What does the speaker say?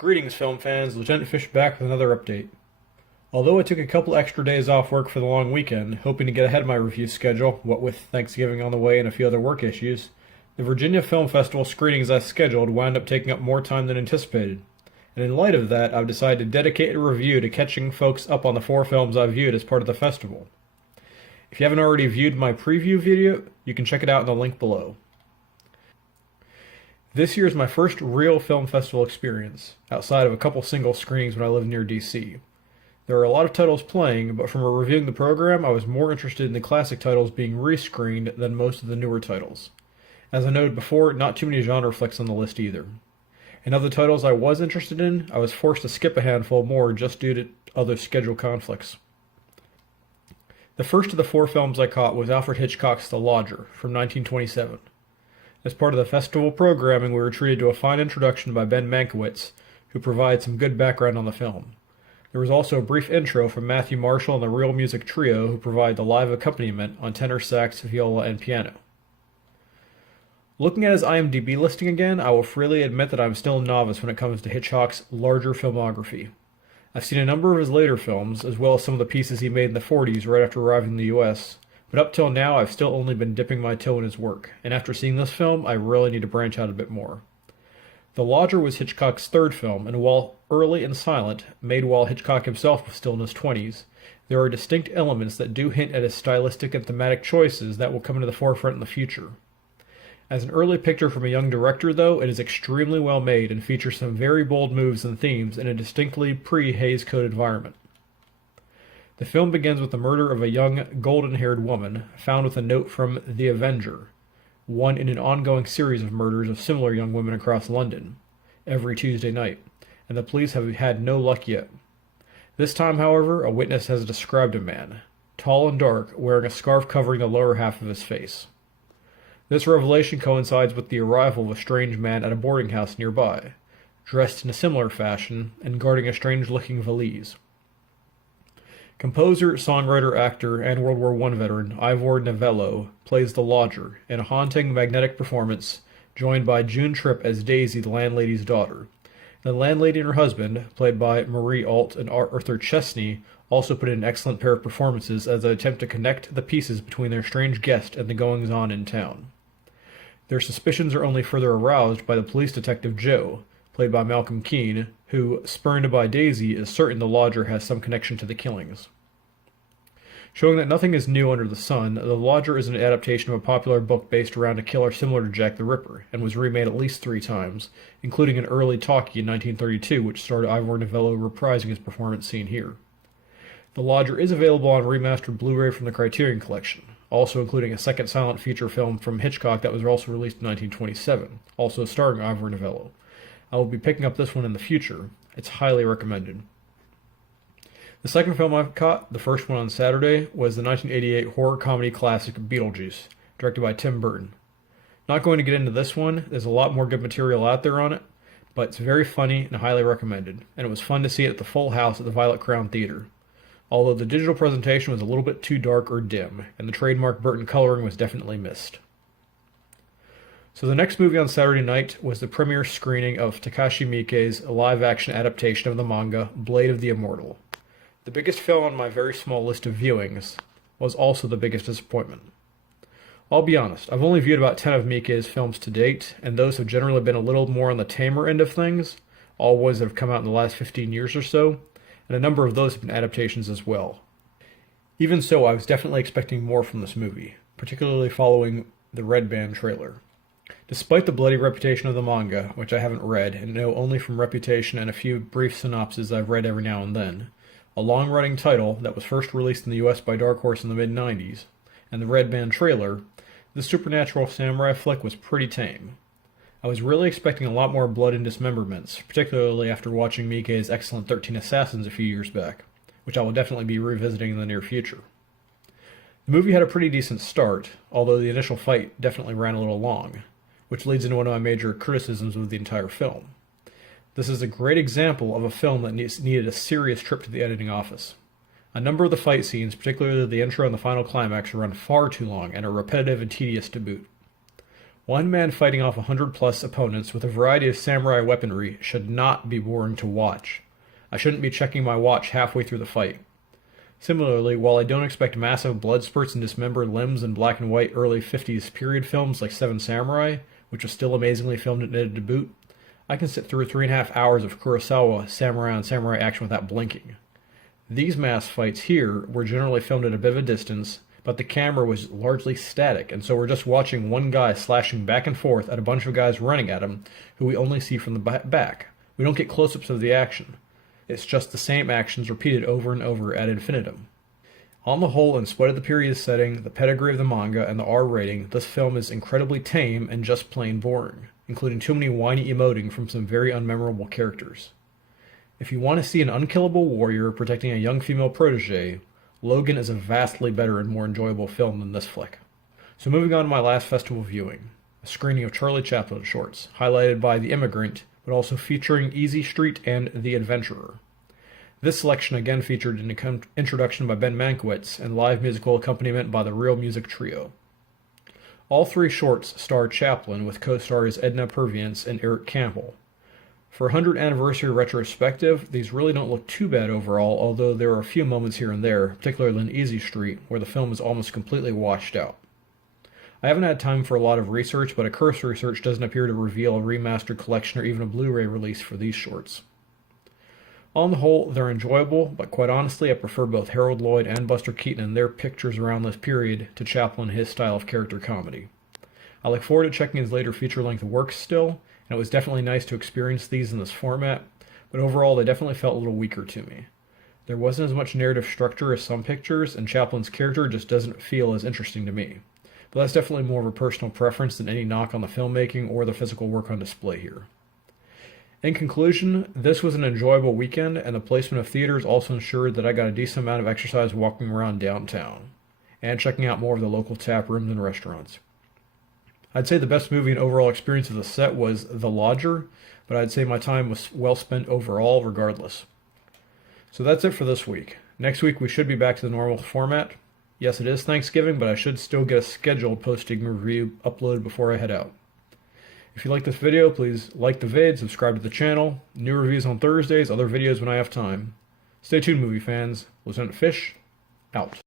Greetings, film fans. Lieutenant Fish back with another update. Although I took a couple extra days off work for the long weekend, hoping to get ahead of my review schedule, what with Thanksgiving on the way and a few other work issues, the Virginia Film Festival screenings I scheduled wound up taking up more time than anticipated. And in light of that, I've decided to dedicate a review to catching folks up on the 4 films I viewed as part of the festival. If you haven't already viewed my preview video, you can check it out in the link below. This year is my first real film festival experience, outside of a couple single screenings when I lived near DC. There are a lot of titles playing, but from reviewing the program, I was more interested in the classic titles being rescreened than most of the newer titles. As I noted before, not too many genre flicks on the list either. And of the titles I was interested in, I was forced to skip a handful more just due to other schedule conflicts. The first of the 4 films I caught was Alfred Hitchcock's The Lodger from 1927. As part of the festival programming, we were treated to a fine introduction by Ben Mankiewicz, who provides some good background on the film. There was also a brief intro from Matthew Marshall and the Real Music Trio, who provide the live accompaniment on tenor sax, viola, and piano. Looking at his IMDb listing again, I will freely admit that I'm still a novice when it comes to Hitchcock's larger filmography. I've seen a number of his later films, as well as some of the pieces he made in the 40s right after arriving in the US, but up till now I've still only been dipping my toe in his work, and after seeing this film, I really need to branch out a bit more. The Lodger was Hitchcock's 3rd film, and while early and silent, made while Hitchcock himself was still in his 20s, there are distinct elements that do hint at his stylistic and thematic choices that will come into the forefront in the future. As an early picture from a young director, though, it is extremely well made and features some very bold moves and themes in a distinctly pre-Hays Code environment. The film begins with the murder of a young, golden-haired woman, found with a note from The Avenger, one in an ongoing series of murders of similar young women across London, every Tuesday night, and the police have had no luck yet. This time, however, a witness has described a man, tall and dark, wearing a scarf covering the lower half of his face. This revelation coincides with the arrival of a strange man at a boarding house nearby, dressed in a similar fashion and guarding a strange-looking valise. Composer, songwriter, actor, and World War I veteran Ivor Novello plays the Lodger in a haunting, magnetic performance, joined by June Tripp as Daisy, the landlady's daughter. The landlady and her husband, played by Marie Alt and Arthur Chesney, also put in an excellent pair of performances as they attempt to connect the pieces between their strange guest and the goings-on in town. Their suspicions are only further aroused by the police detective Joe, played by Malcolm Keane, who, spurned by Daisy, is certain the Lodger has some connection to the killings. Showing that nothing is new under the sun, The Lodger is an adaptation of a popular book based around a killer similar to Jack the Ripper, and was remade at least 3 times, including an early talkie in 1932, which starred Ivor Novello reprising his performance seen here. The Lodger is available on remastered Blu-ray from the Criterion Collection, also including a second silent feature film from Hitchcock that was also released in 1927, also starring Ivor Novello. I will be picking up this one in the future. It's highly recommended. The second film I caught, the first one on Saturday, was the 1988 horror comedy classic Beetlejuice, directed by Tim Burton. Not going to get into this one, there's a lot more good material out there on it, but it's very funny and highly recommended, and it was fun to see it at the full house at the Violet Crown Theater. Although the digital presentation was a little bit too dark or dim, and the trademark Burton coloring was definitely missed. So the next movie on Saturday night was the premiere screening of Takashi Miike's live-action adaptation of the manga Blade of the Immortal. The biggest film on my very small list of viewings was also the biggest disappointment. I'll be honest, I've only viewed about 10 of Miike's films to date, and those have generally been a little more on the tamer end of things, all ones that have come out in the last 15 years or so, and a number of those have been adaptations as well. Even so, I was definitely expecting more from this movie, particularly following the Red Band trailer. Despite the bloody reputation of the manga, which I haven't read and know only from reputation and a few brief synopses I've read every now and then, a long-running title that was first released in the US by Dark Horse in the mid-90s, and the Red Band trailer, the supernatural samurai flick was pretty tame. I was really expecting a lot more blood and dismemberments, particularly after watching Miike's excellent 13 Assassins a few years back, which I will definitely be revisiting in the near future. The movie had a pretty decent start, although the initial fight definitely ran a little long, which leads into one of my major criticisms of the entire film. This is a great example of a film that needed a serious trip to the editing office. A number of the fight scenes, particularly the intro and the final climax, run far too long and are repetitive and tedious to boot. One man fighting off 100+ opponents with a variety of samurai weaponry should not be boring to watch. I shouldn't be checking my watch halfway through the fight. Similarly, while I don't expect massive blood spurts and dismembered limbs in black and white early 50s period films like Seven Samurai, which was still amazingly filmed and edited to boot, I can sit through 3.5 hours of Kurosawa samurai on samurai action without blinking. These mass fights here were generally filmed at a bit of a distance, but the camera was largely static, and so we're just watching one guy slashing back and forth at a bunch of guys running at him, who we only see from the back. We don't get close-ups of the action. It's just the same actions repeated over and over ad infinitum. On the whole, in spite of the period setting, the pedigree of the manga, and the R rating, this film is incredibly tame and just plain boring, including too many whiny emoting from some very unmemorable characters. If you want to see an unkillable warrior protecting a young female protege, Logan is a vastly better and more enjoyable film than this flick. So moving on to my last festival viewing, a screening of Charlie Chaplin shorts, highlighted by The Immigrant, but also featuring Easy Street and The Adventurer. This selection again featured an introduction by Ben Mankiewicz and live musical accompaniment by the Real Music Trio. All three shorts star Chaplin with co-stars Edna Purviance and Eric Campbell. For a 100th anniversary retrospective, these really don't look too bad overall, although there are a few moments here and there, particularly in Easy Street, where the film is almost completely washed out. I haven't had time for a lot of research, but a cursory search doesn't appear to reveal a remastered collection or even a Blu-ray release for these shorts. On the whole, they're enjoyable, but quite honestly, I prefer both Harold Lloyd and Buster Keaton and their pictures around this period to Chaplin and his style of character comedy. I look forward to checking his later feature-length works still, and it was definitely nice to experience these in this format, but overall they definitely felt a little weaker to me. There wasn't as much narrative structure as some pictures, and Chaplin's character just doesn't feel as interesting to me. But that's definitely more of a personal preference than any knock on the filmmaking or the physical work on display here. In conclusion, this was an enjoyable weekend, and the placement of theaters also ensured that I got a decent amount of exercise walking around downtown, and checking out more of the local tap rooms and restaurants. I'd say the best movie and overall experience of the set was The Lodger, but I'd say my time was well spent overall regardless. So that's it for this week. Next week we should be back to the normal format. Yes, it is Thanksgiving, but I should still get a scheduled posting review uploaded before I head out. If you like this video, please like the vid, subscribe to the channel. New reviews on Thursdays, other videos when I have time. Stay tuned, movie fans. Lieutenant Fish, out.